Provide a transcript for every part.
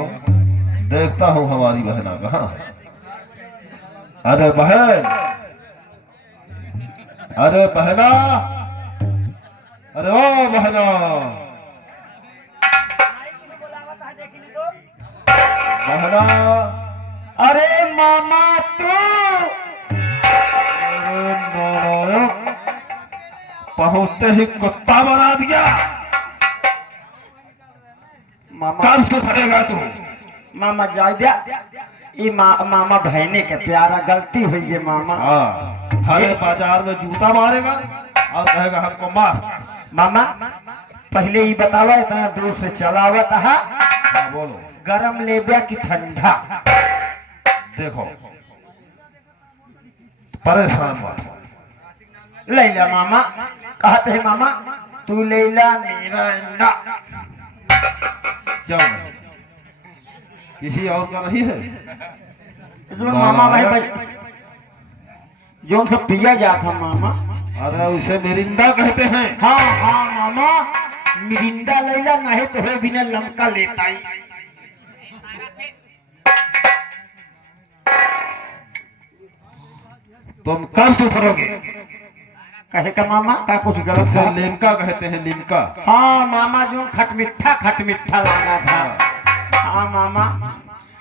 हूँ, देखता हूँ हमारी बहना कहाँ। अरे बहन, अरे बहना, अरे ओ बहना, बहना। अरे मामा तू पहुंचते ही कुत्ता बना दिया। मामा कब से धरेगा तू? मामा जा दिया। ये मामा बहने के प्यारा गलती हुई है मामा। हाँ, हरे बाजार में जूता मारेगा और कहेगा हमको मार। मामा पहले ही बतावा, इतना दूर से चला हुआ था। हाँ, बोलो। गरम लेबिया की ठंडा? देखो, परेशान मत हो। लैला मामा कहते हैं मामा, तू लैला मेरा अंडा। क्यों नहीं? किसी और का नहीं है? जो मामा भाई जो सब पिया जाता मामा। अरे उसे मिरिंडा कहते हैं। हाँ हाँ मामा, मिरिंडा लैला नहीं तो है बिना लमका लेता ही। तुम कब सुधरोगे? कहे का मामा का कुछ गलत उसे है? लिमका कहते हैं, लिमका। हाँ मामा, जो खट मिठा लगा था। हाँ मामा।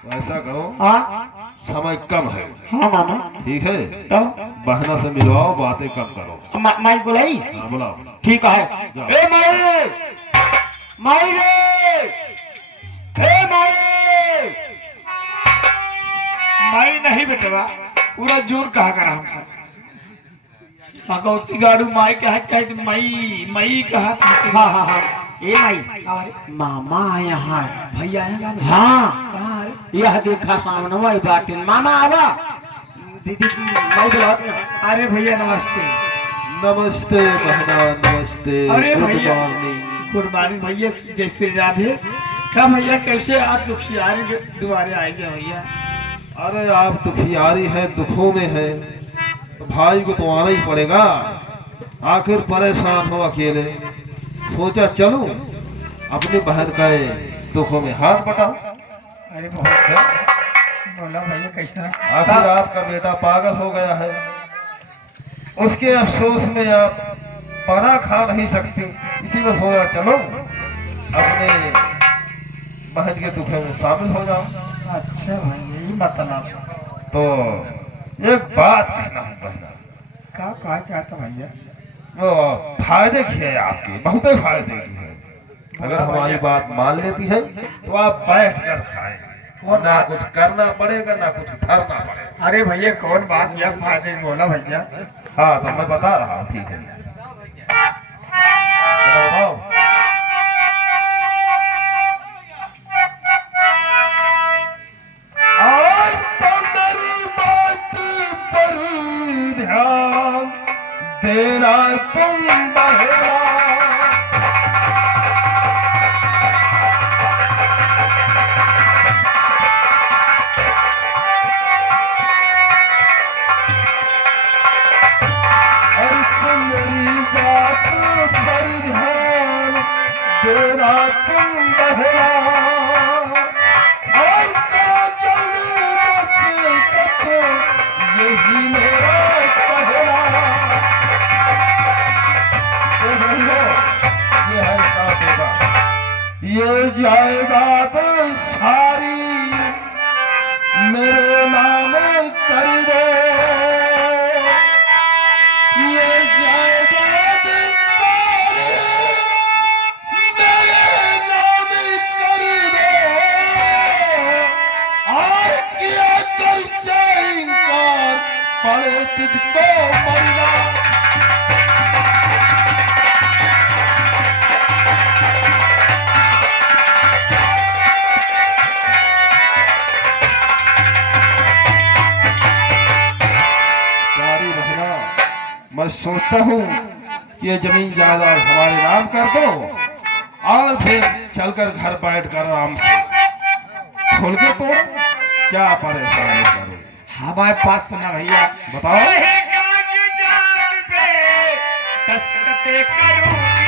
तो ऐसा करो, हाँ समय कम है। हाँ मामा। ठीक है, तो बहना से मिलवाओ, बातें कम करो। माई बुलाई? हाँ, बुलाओ। ठीक है। जाओ। ए माई, माई रे, ए माई। माई नहीं बेटवा, पूरा जोर कहा कर हमको। भगवती गाड़ू माई कहा कहते मई मई कहा। हाँ हाँ हाँ। ए माई, मामा आया है। भैया आएगा? हाँ, कहाँ रे? यह देखा सामने वही बात। मामा आवा। दीदी माई बुलाओ। अरे भैया नमस्ते। नमस्ते बहना, नमस्ते। अरे गुड भैया। मॉर्निंग। गुड मॉर्निंग भैया, जय श्री राधे। क्या भैया कैसे आज दुखियारी के दुआरे आएंगे भैया? अरे आप दुखियारी है, दुखों में है, तो भाई को तो आना ही पड़ेगा। आखिर परेशान हो अकेले, सोचा चलूं अपनी बहन का दुखों में हाथ बटाऊं। अरे बहुत बोला भैया कैसा? आखिर आपका बेटा पागल हो गया है, उसके अफसोस में आप पना खा नहीं सकती, इसी में सोचा चलो अपने बहन के दुख में शामिल हो जाओ। अच्छा भाई, यही मतलब। तो एक बात कहना है बहना। क्या कहा चाहता भैया? वो फायदे की है आपके, बहुत ही फायदे की है। अगर हमारी बात मान लेती है तो आप बैठ कर खाएं, और ना कुछ करना पड़ेगा ना कुछ धरना पड़ेगा। अरे भैया कौन बात या फायदे की बोला भैया? हाँ, तो मैं बता रहा हूँ। ठीक है, जरा बताओ। आज तो मेरी बात पर ध्यान देना तुम बहरा। और तुम मेरी बात पर ध्यान देना तुम बहरा। और काजल बस कतो यही मेरा पहरा। ये है जायदाद, ये जायदाद सारी मेरे नाम कर दो। ये जायदाद सारी मेरे नाम कर दो। और किया चर्चा इनकार, पड़े तुझको मरना। प्यारी बहना, मैं सोचता हूँ कि ये जमीन जायदाद हमारे नाम कर दो और फिर चलकर घर बैठ कर आराम से खोल के तो क्या परेशानी करो। हमारे पास सुना भैया। बताओ। दस्तखते करूंगी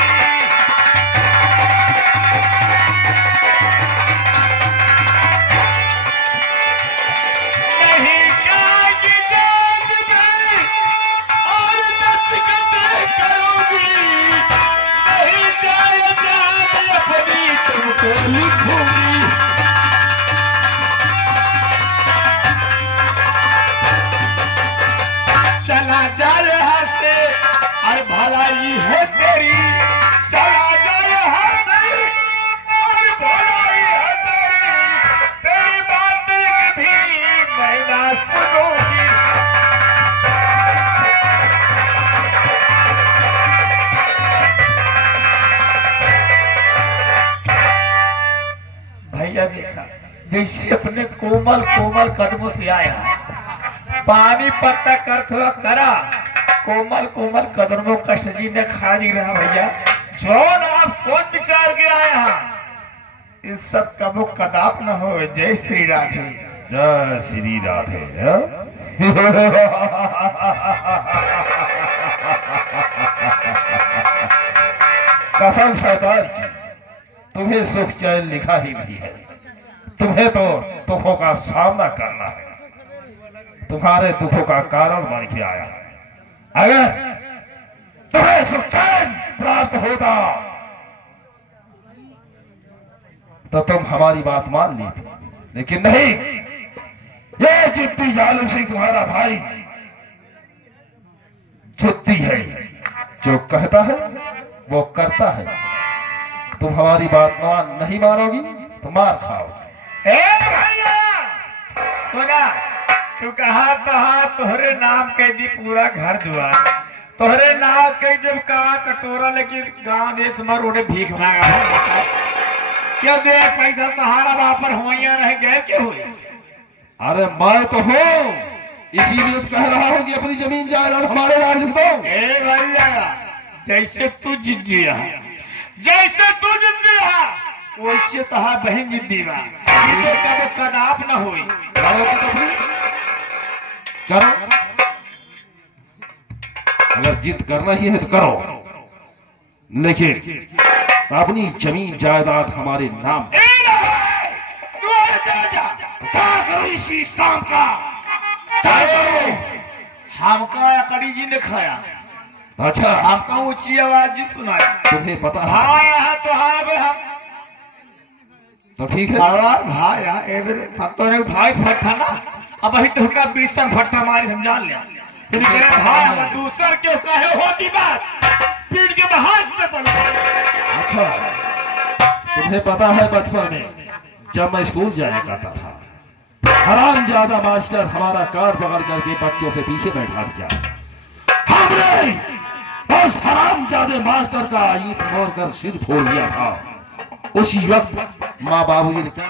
देखा, जैसे अपने कोमल कोमल कदमों से आया, पानी पत्ता कर थोड़ा करा, कोमल कोमल कदमों कष्ट जी ने खड़ा जी रहा भैया, जो आप सोच विचार के आया, इस सब का वो कदाप न हो। जय श्री राधे। जय श्री राधे। कसम शैतान की, तुम्हें सुख चैन लिखा ही नहीं है। तुम्हें तो दुखों का सामना करना है, तुम्हारे दुखों का कारण बन के आया। अगर तुम्हें सुख चैन प्राप्त होता तो तुम हमारी बात मान ली थी, लेकिन नहीं। ये जिद्दी जालिम सिंह तुम्हारा भाई जिद्दी है, जो कहता है वो करता है। तुम हमारी बात नहीं मानोगी तो मार खाओगे। ए भैया सुना, तू कहा तहा तोहरे नाम कह दी पूरा घर दुआर, तोहरे नाम कह जब कहा कटोरा लेके गांव देश में रोडे भीख मांगा है। क्या दे पैसा सहारा वापर हो या रह गए क्या हुए? अरे मैं तो हूँ, इसीलिए तो कह रहा हूँ कि अपनी जमीन जायदाद हमारे नाम लिख दो। ए भैया जैसे तू जिद्दी है, जैसे तू जिद्दी है, वैसे तहा बहन जिद्दी बा, इधर का वो कदाप न हुई। करो तो कभी करो, अगर जिद करना ही है तो करो, लेकिन अपनी जमीन जायदाद हमारे नाम। क्या करो इस काम का? क्या करो? हमका कड़ी जी ने खाया, अच्छा, हमका ऊंची आवाज जी सुनाया, तुम्हें पता है भाई है तो हाँ बे हम तो ठीक है। और भाई है एवरे फतोरे भाई फट्टा ना, अब ही तो का 20 फट्टा मारी हम जान लिया। फिर मेरे भाई हम दूसर क्यों कहे होती बात, पीठ के बाहर से तो। अच्छा, तुम्हें पता है बचपन में जब मैं स्कूल जाया करता था, हरामजादा मास्टर हमारा कार पकड़ करके बच्चों से पीछे बैठा दिया। हमने उस हरामजादे मास्टर का ईंट मारकर सिर फोड़ दिया था। उसी वक्त माँ बाबूजी ने क्या